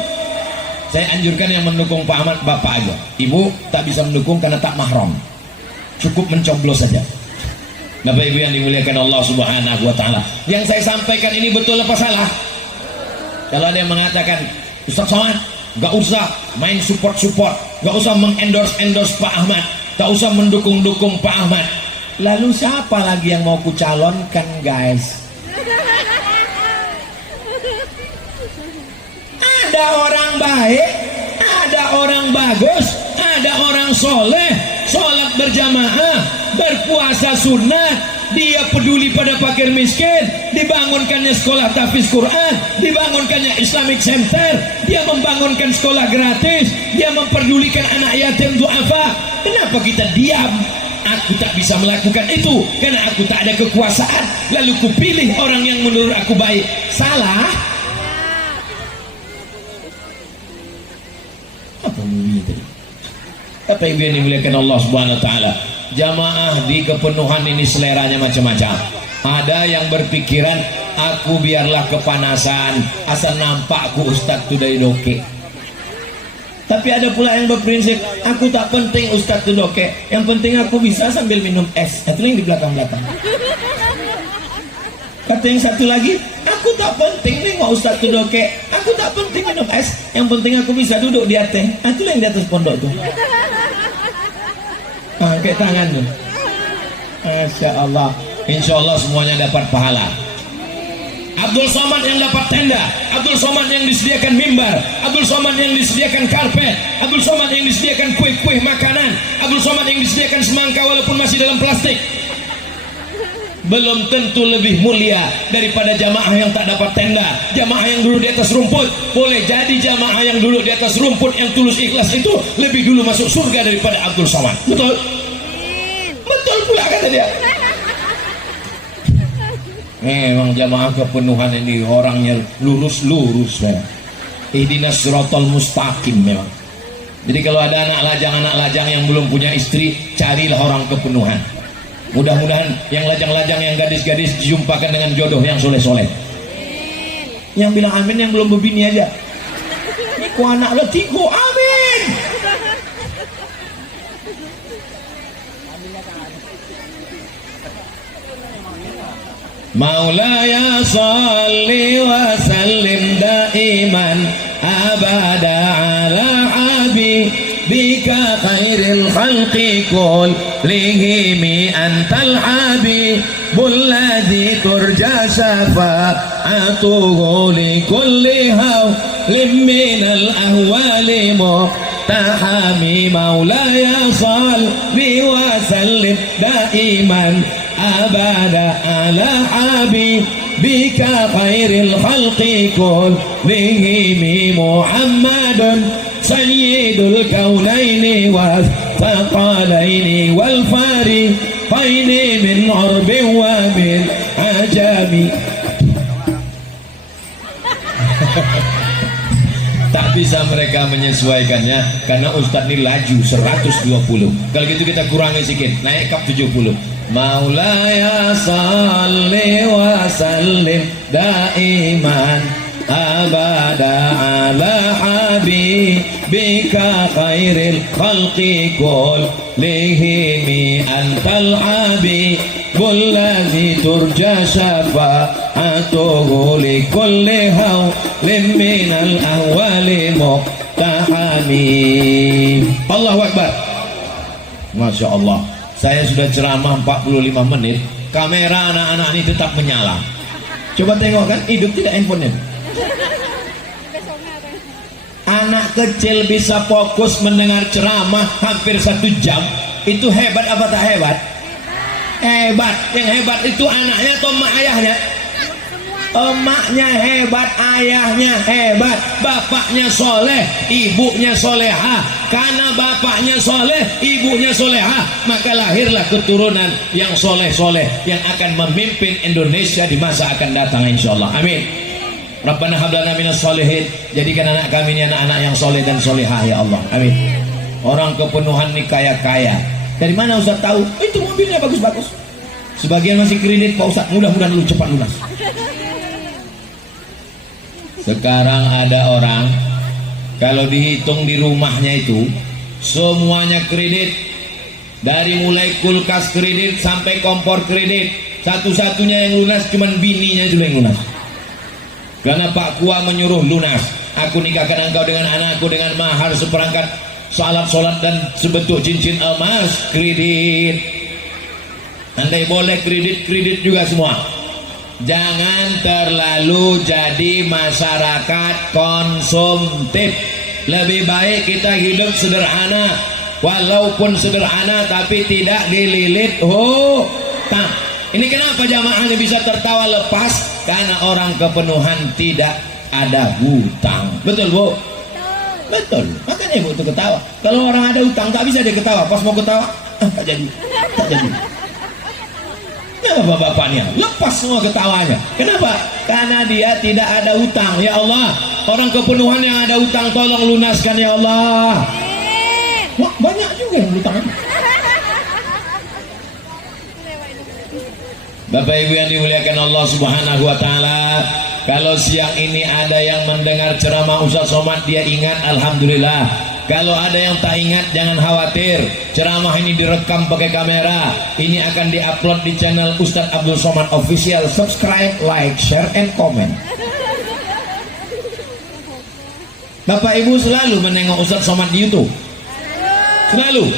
Saya anjurkan yang mendukung Pak Ahmad bapak aja. Ibu tak bisa mendukung karena tak mahram. Cukup mencoblos saja. Bapak Ibu yang dimuliakan Allah Subhanahu wa taala. Yang saya sampaikan ini betul apa salah? Kalau ada yang mengatakan, Ustaz Somad, gak usah main support-support, gak usah mengendorse Pak Ahmad, gak usah mendukung Pak Ahmad. Lalu siapa lagi yang mau kucalonkan, guys? Ada orang baik, ada orang bagus, ada orang soleh, sholat berjamaah, berpuasa sunnah, dia peduli pada fakir miskin, dibangunkannya sekolah tahfiz Quran, dibangunkannya Islamic Center, dia membangunkan sekolah gratis, dia memperdulikan anak yatim duafa. Kenapa kita diam? Aku tak bisa melakukan itu karena aku tak ada kekuasaan. Lalu kupilih orang yang menurut aku baik. Salah? Apa bunyi tadi? Apa Ibu yang dimuliakan Allah Subhanahu wa taala? Jamaah di kepenuhan ini seleranya macam-macam. Ada yang berpikiran, aku biarlah kepanasan, asal nampakku ustaz tu dari doke. Tapi ada pula yang berprinsip, aku tak penting ustaz tu doke, yang penting aku bisa sambil minum es. Itu yang di belakang-belakang. Kata yang satu lagi, aku tak penting nengok ustaz tu doke, aku tak penting minum es, yang penting aku bisa duduk di atas. Itu yang di atas pondok tu. Pakai tangan tu. Masya Allah. Insya Allah semuanya dapat pahala. Abdul Somad yang dapat tenda, Abdul Somad yang disediakan mimbar, Abdul Somad yang disediakan karpet, Abdul Somad yang disediakan kue-kue makanan, Abdul Somad yang disediakan semangka walaupun masih dalam plastik, belum tentu lebih mulia daripada jamaah yang tak dapat tenda. Jamaah yang dulu di atas rumput, boleh jadi jamaah yang dulu di atas rumput yang tulus ikhlas itu lebih dulu masuk surga daripada Abdul Somad. Betul? Betul pula kata dia. Memang jamaah kepenuhan ini orangnya lurus-lurus ya. Ihdinas siratal mustaqim memang. Jadi kalau ada anak lajang yang belum punya istri, carilah orang kepenuhan. Mudah-mudahan yang lajang-lajang, yang gadis-gadis dijumpakan dengan jodoh yang soleh-soleh. Yang bilang amin yang belum berbini aja. Ini ku anak lo tigo, amin. Maulaya salli wa sallim daiman abada ala habibika khairil khalqi kullihim antal habibul ladzi turja syafa'atuhu li kulli hawlim minal ahwali muqtahami. Maulaya salli wa sallim daiman abada ala habibika khairil khalqi kullihim Muhammadun sayyidul kaunaini wa thaqalaini wal fariqaini min urbin wa min ajami. Tak bisa mereka menyesuaikannya karena Ustadz ini laju 120. Kalau gitu kita kurangi sedikit, naik ke 70. Maulaya salli wa sallim daiman abada ala habibika khairil khalqi kullihim antal habibul ladzi turja syafa'atuhu li kulli hawlim minal ahwali muqtahami. Allahu Akbar. Masya Allah. Saya sudah ceramah 45 menit, kamera anak-anak ini tetap menyala. Coba tengok kan, hidup tidak handphone. Anak kecil bisa fokus mendengar ceramah hampir 1 jam. Itu hebat apa tak hebat? hebat. Yang hebat itu anaknya atau emak ayahnya? Emaknya hebat, ayahnya hebat, bapaknya soleh, ibunya soleha. Karena bapaknya soleh, ibunya soleha, maka lahirlah keturunan yang soleh-soleh yang akan memimpin Indonesia di masa akan datang, insyaallah. Amin. Rabbana hab lana minas sholihin, jadikan anak kami ini anak-anak yang soleh dan solehah ya Allah. Amin. Orang kepenuhan nih kaya-kaya. Dari mana Ustaz tahu? Itu mobilnya bagus-bagus. Sebagian masih kredit Pak Ustaz, mudah-mudahan lu cepat lunas. Sekarang ada orang kalau dihitung di rumahnya itu semuanya kredit, dari mulai kulkas kredit sampai kompor kredit. Satu-satunya yang lunas cuman bininya juga yang lunas. Karena Pak Kua menyuruh lunas. Aku nikahkan engkau dengan anakku dengan mahar seperangkat salat dan sebentuk cincin emas, kredit. Andai boleh kredit juga semua. Jangan terlalu jadi masyarakat konsumtif. Lebih baik kita hidup sederhana, walaupun sederhana tapi tidak dililit hutang. Ini kenapa jamaahnya bisa tertawa lepas? Karena orang kepenuhan tidak ada hutang. Betul Bu? Betul. Makanya Bu itu ketawa. Kalau orang ada hutang tak bisa dia ketawa. Pas mau ketawa, tak jadi. Ya bapak-bapaknya lepas semua ketawanya. Kenapa? Karena dia tidak ada hutang. Ya Allah, orang kepenuhan yang ada hutang tolong lunaskan ya Allah. Wah, banyak juga yang hutang. Bapak Ibu yang dimuliakan Allah Subhanahu wa taala, kalau siang ini ada yang mendengar ceramah Ustaz Somad, dia ingat, alhamdulillah. Kalau ada yang tak ingat, jangan khawatir. Ceramah ini direkam pakai kamera. Ini akan diupload di channel Ustadz Abdul Somad Official. Subscribe, like, share, and comment. Bapak Ibu selalu menengok Ustadz Somad di YouTube. Selalu.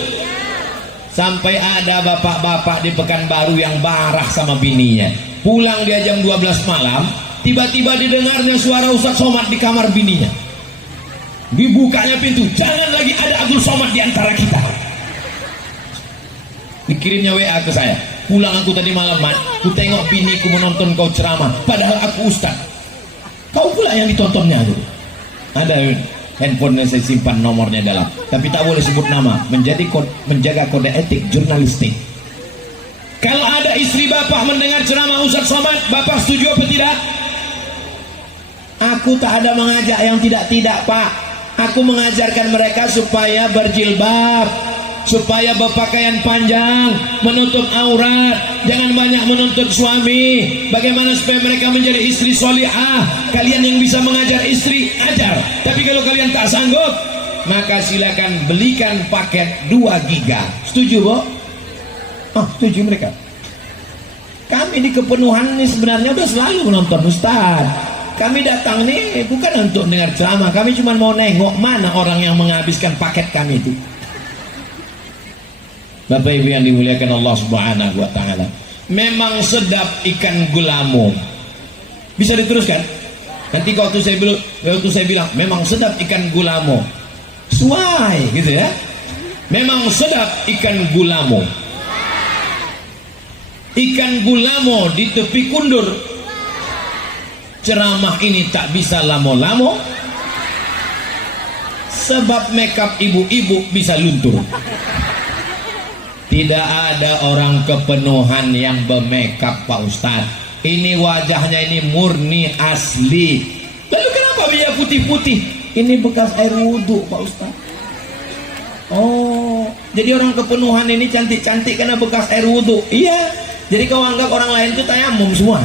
Sampai ada bapak-bapak di Pekanbaru yang marah sama bininya. Pulang dia jam 12 malam, tiba-tiba didengarnya suara Ustadz Somad di kamar bininya. Dibukanya pintu, jangan lagi ada Abdul Somad di antara kita. Dikirimnya WA ke saya. Pulang aku tadi malam, Man, ku tengok biniku menonton kau ceramah, padahal aku ustaz. Kau pula yang ditontonnya tuh. Ada handphonenya saya simpan nomornya dalam, tapi tak boleh sebut nama, menjaga kode etik jurnalistik. Kalau ada istri bapak mendengar ceramah Ustaz Somad, bapak setuju apa tidak? Aku tak ada mengajak yang tidak-tidak, Pak. Aku mengajarkan mereka supaya berjilbab, supaya berpakaian panjang, menutup aurat, jangan banyak menuntut suami. Bagaimana supaya mereka menjadi istri solihah? Kalian yang bisa mengajar istri, ajar. Tapi kalau kalian tak sanggup, maka silakan belikan paket 2 giga. Setuju, Bu? Oh, setuju mereka. Kami di kepenuhan ini sebenarnya udah selalu menonton Ustaz. Kami datang nih bukan untuk dengar ceramah, kami cuma mau nengok mana orang yang menghabiskan paket kami itu. Bapak Ibu yang dimuliakan Allah Subhanahu wa taala, memang sedap ikan gulamo. Bisa diteruskan? Nanti waktu saya bilang memang sedap ikan gulamo. Suai gitu ya. Memang sedap ikan gulamo. Ikan gulamo di tepi kundur. Ceramah ini tak bisa lamo-lamo, sebab makeup ibu-ibu bisa luntur. Tidak ada orang kepenuhan yang bermakeup, Pak Ustaz. Ini wajahnya ini murni asli. Lalu kenapa dia putih-putih? Ini bekas air wudhu, Pak Ustaz. Oh, jadi orang kepenuhan ini cantik-cantik karena bekas air wudhu. Iya. Jadi kau anggap orang lain itu tayamum semua.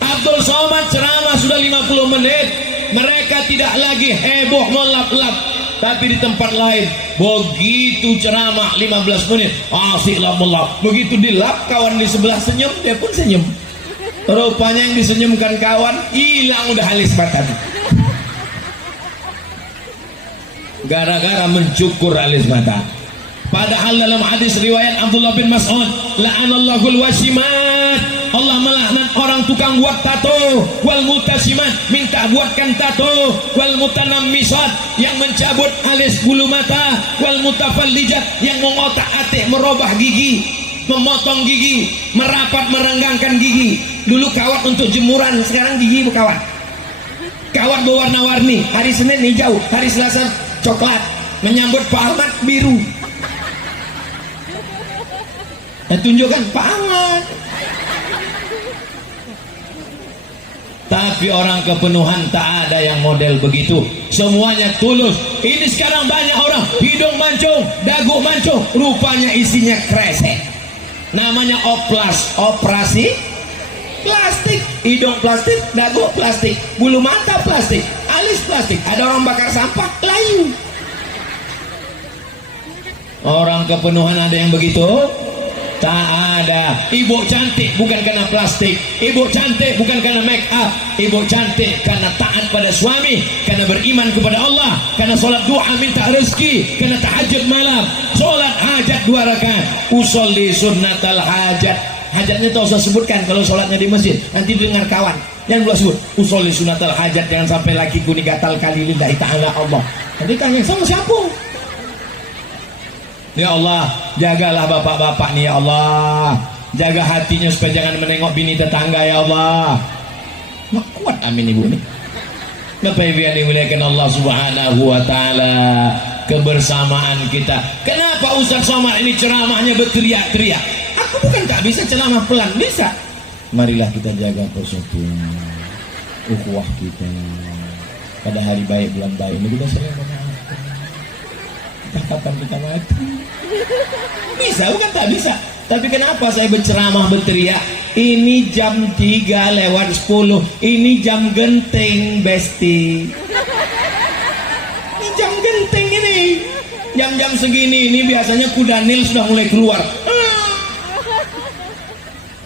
Abdul Somad ceramah sudah 50 menit. Mereka tidak lagi heboh melap-lap. Tapi di tempat lain begitu ceramah 15 menit asik melap. Begitu dilap, kawan di sebelah senyum, dia pun senyum. Rupanya yang disenyumkan kawan hilang udah alis mata. Gara-gara mencukur alis mata. Padahal dalam hadis riwayat Abdullah bin Mas'ud, la'anallahul wasimat, Allah melaknat orang tukang buat tato. Wal mutasimat, minta buatkan tato. Wal mutanammisat, yang mencabut alis bulu mata. Wal mutafallijat, yang mengotak-atik merubah gigi, memotong gigi, merapat merenggangkan gigi. Dulu kawat untuk jemuran, sekarang gigi berkawat. Kawat berwarna-warni, hari Senin hijau, hari Selasa coklat, menyambut Pak Ahmad biru. Dan tunjukkan Pak Ahmad. Tapi orang kepenuhan tak ada yang model begitu. Semuanya tulus. Ini sekarang banyak orang hidung mancung, dagu mancung, rupanya isinya kresek. Namanya oplas, operasi plastik. Hidung plastik, dagu plastik, bulu mata plastik, alis plastik. Ada orang bakar sampah, layu. Orang kepenuhan ada yang begitu? Tak ada. Ibu cantik bukan karena plastik, ibu cantik bukan karena make up, ibu cantik karena taat pada suami, karena beriman kepada Allah, karena sholat duha minta rezeki, karena tahajud malam, sholat hajat 2 rakaat, usolli sunnatal hajat. Hajatnya tak usah sebutkan kalau sholatnya di masjid, nanti dengar kawan yang belum sebut usolli sunnatal hajat. Jangan sampai lakiku ni gatal kali lillahi ta'ala Allah. Nanti tanya sama siapa? Ya Allah, jagalah bapak-bapak ni ya Allah. Jaga hatinya supaya jangan menengok bini tetangga ya Allah. Mak kuat amin ibu ni. Bapak ibu yang dimuliakan Allah subhanahu wa ta'ala, kebersamaan kita. Kenapa Ustaz Somad ini ceramahnya berteriak-teriak? Aku bukan tak bisa ceramah pelan, bisa. Marilah kita jaga persatuan, ukhuwah kita. Pada hari baik, bulan baik ini kita sering memaafkan. Kapan kita mati? Bisa bukan tak bisa. Tapi kenapa saya berceramah berteriak? Ini jam 3:10, ini jam genting besti. Ini jam genting ini. Jam-jam segini ini biasanya kuda nil sudah mulai keluar.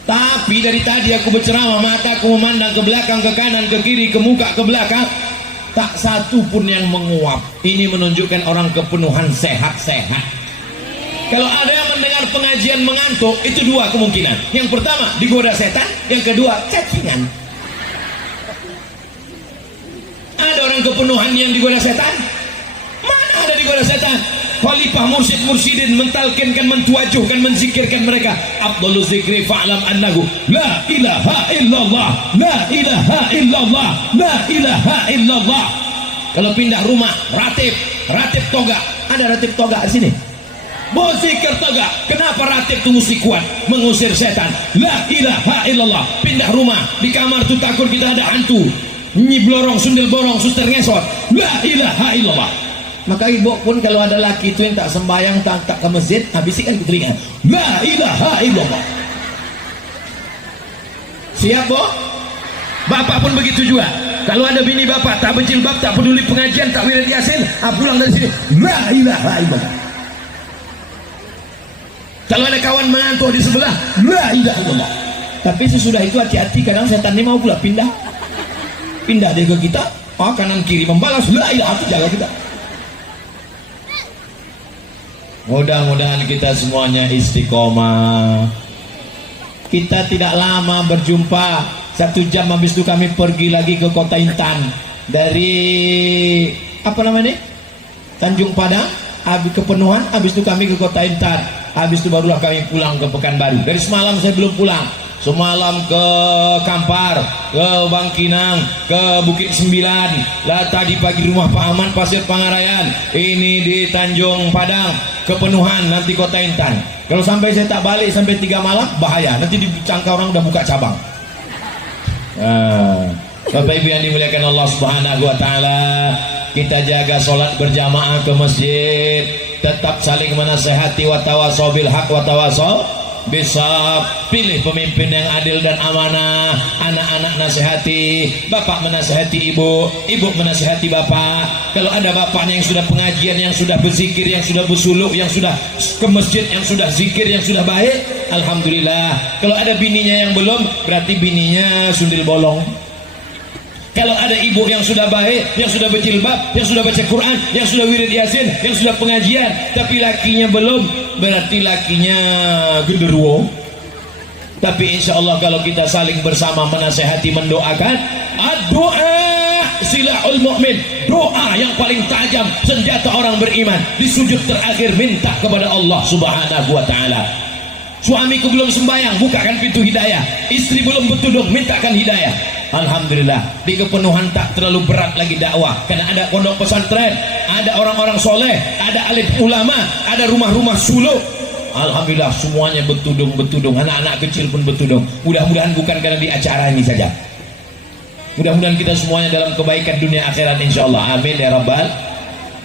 Tapi dari tadi aku berceramah, mataku memandang ke belakang, ke kanan, ke kiri, ke muka, ke belakang, tak satu pun yang menguap. Ini menunjukkan orang kepenuhan sehat-sehat. Kalau ada yang mendengar pengajian mengantuk, itu 2 kemungkinan. Yang pertama digoda setan, yang kedua cacingan. Ada orang kepenuhan yang digoda setan? Mana ada digoda setan? Khalifah mursyid-mursyidin mentalkinkan, mentuajuhkan, menzikirkan mereka. Afdhaluz zikri fa'lam annahu la ilaha illallah, la ilaha illallah, la ilaha illallah. Kalau pindah rumah, ratib toga. Ada ratib toga di sini? Berzikir toga. Kenapa ratib itu mesti kuat? Mengusir setan. La ilaha illallah. Pindah rumah, di kamar tu takut kita ada hantu. Nyi blorong, sundel borong, suster ngesot. La ilaha illallah. Maka ibu pun kalau ada laki itu yang tak sembahyang, tak ke masjid, habiskan ke telinga. La ilaha illallah. Siap, Bo? Bapak pun begitu juga. Kalau ada bini bapak tak berjilbab, tak peduli pengajian, tak wirid yasin, pulang dari sini, la ilaha illallah. Kalau ada kawan mengantuk di sebelah, la ilaha illallah. Tapi sesudah itu hati-hati, kadang setan ini mau pula pindah dia ke kita, kanan kiri membalas, la ilaha, jaga kita. Mudah-mudahan kita semuanya istiqomah. Kita tidak lama berjumpa, 1 jam habis itu kami pergi lagi ke Kota Intan. Dari apa namanya, Tanjung Padang, habis kepenuhan, habis itu kami ke Kota Intan. Habis itu barulah kami pulang ke Pekanbaru. Dari semalam saya belum pulang. Semalam ke Kampar, ke Bangkinang, ke Bukit Sembilan. Lah tadi pagi rumah Pak Aman, Pasir Pangarayan. Ini di Tanjung Padang, kepenuhan, nanti Kota Intan. Kalau sampai saya tak balik sampai 3 malam, bahaya. Nanti dicangka orang udah buka cabang. Bapak Ibu yang dimuliakan Allah Subhanahu wa taala, kita jaga sholat berjamaah ke masjid, tetap saling menasehati, wa tawasau bil haq wa tawasau bisa. Pilih pemimpin yang adil dan amanah. Anak-anak nasihati, bapak menasihati ibu, ibu menasihati bapak. Kalau ada bapaknya yang sudah pengajian, yang sudah berzikir, yang sudah bersuluk, yang sudah ke masjid, yang sudah zikir, yang sudah baik, alhamdulillah. Kalau ada bininya yang belum, berarti bininya sundil bolong. Kalau ada ibu yang sudah baik, yang sudah berjilbab, yang sudah baca Quran, yang sudah wirid yasin, yang sudah pengajian, tapi lakinya belum, berarti lakinya genderuwo. Tapi insya Allah kalau kita saling bersama menasehati, mendoakan, doa silahul mu'min, doa yang paling tajam, senjata orang beriman. Di sujud terakhir minta kepada Allah subhanahu wa ta'ala. Suamiku belum sembahyang, bukakan pintu hidayah. Istri belum bertudung, mintakan hidayah. Alhamdulillah, di kepenuhan tak terlalu berat lagi dakwah, karena ada pondok pesantren, ada orang-orang soleh, ada alim ulama, ada rumah-rumah suluk. Alhamdulillah semuanya bertudung, anak-anak kecil pun bertudung. Mudah-mudahan bukan karena di acara ini saja. Mudah-mudahan kita semuanya dalam kebaikan dunia akhirat insyaallah. Amin ya rabbal.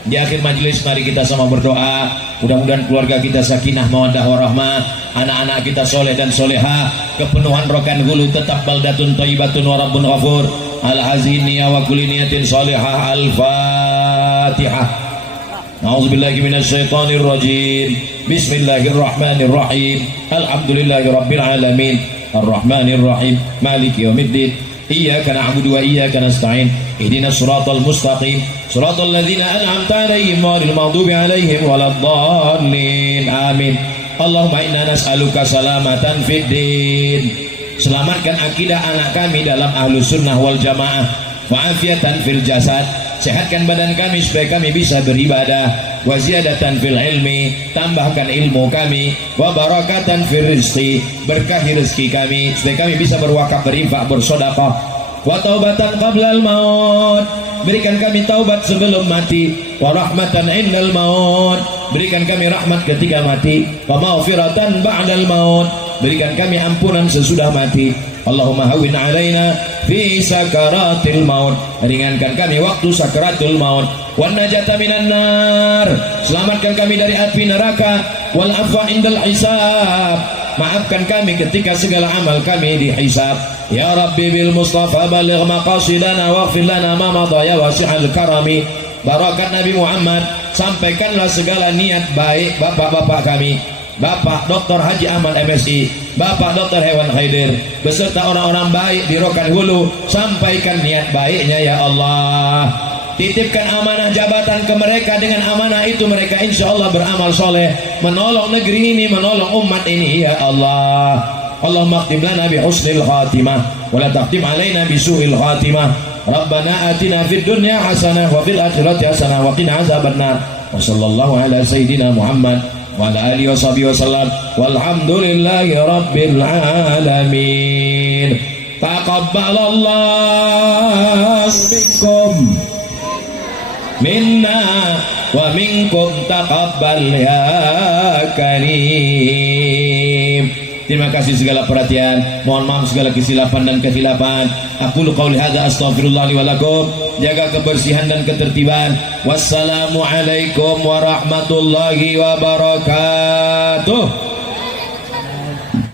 Di akhir majelis mari kita sama berdoa. Mudah-mudahan keluarga kita sakinah mawaddah warahmah, anak-anak kita soleh dan soleha, kepenuhan rokan hulu tetap baldatun thayyibatun wa rabbun ghafur. Al-haziniya wa kulli niyatin salihah. Al-Fatihah. A'udzubillahi minasyaitonir rajim. Bismillahirrahmanirrahim. Alhamdulillahi rabbil alamin. Arrahmanir rahim. Maliki yaumiddin. Iyyaka na'budu wa iyyaka nasta'in. Ihdinas siratal mustaqim. Siratal ladzina an'amta 'alaihim ghairil maghdubi 'alaihim waladdallin. Amin. Allahumma inna nas'aluka salamatan fid din. Selamatkan akidah anak kami dalam ahlus sunnah wal jamaah. Wa'afiatan fil jasad. Sehatkan badan kami supaya kami bisa beribadah. Wa ziyadatan fil ilmi, tambahkan ilmu kami. Wa barakatan fil rizqi, berkahi rezeki kami supaya kami bisa berwakaf, berinfak, bersedekah. Wa taubatan qablal maut, berikan kami taubat sebelum mati. Wa rahmatan indal maut, berikan kami rahmat ketika mati. Wa maghfiratan ba'dal maut, berikan kami ampunan sesudah mati. Allahumma hawwin alaina fi sakaratil maut, ringankan kami waktu sakaratul maut. Wan najata minan nar, selamatkan kami dari api neraka. Wal afwa indal hisab, maafkan kami ketika segala amal kami dihisab. Ya Rabbi bil Mustafa baligh maqasidana waghfir lana ma madha ya wasi'al karami. Barakat Nabi Muhammad, sampaikanlah segala niat baik bapak-bapak kami, Bapak Dr. Haji Ahmad MSI, Bapak Dr. Hewan Haidir, beserta orang-orang baik di Rokan Hulu, sampaikan niat baiknya ya Allah. Titipkan amanah jabatan ke mereka, dengan amanah itu mereka insya Allah beramal soleh, menolong negeri ini, menolong umat ini ya Allah. Allahumma khtim lana bi husnil khatimah wa la taqtim alaina bi su'il khatimah. Rabbana atina fid dunya hasanah wa fil akhirati hasanah wa qina azabannar. Wa sallallahu ala sayyidina Muhammad wa ala alihi wa sahbihi wasallam walhamdulillahi rabbil alamin. Taqabbalallahu minkum minna wa minkum taqabbal ya karim. Terima kasih segala perhatian, mohon maaf segala kesilapan dan kekhilapan. Aku qauli hadza astaghfirullah li wa lakum. Jaga kebersihan dan ketertiban. Wassalamualaikum warahmatullahi wabarakatuh.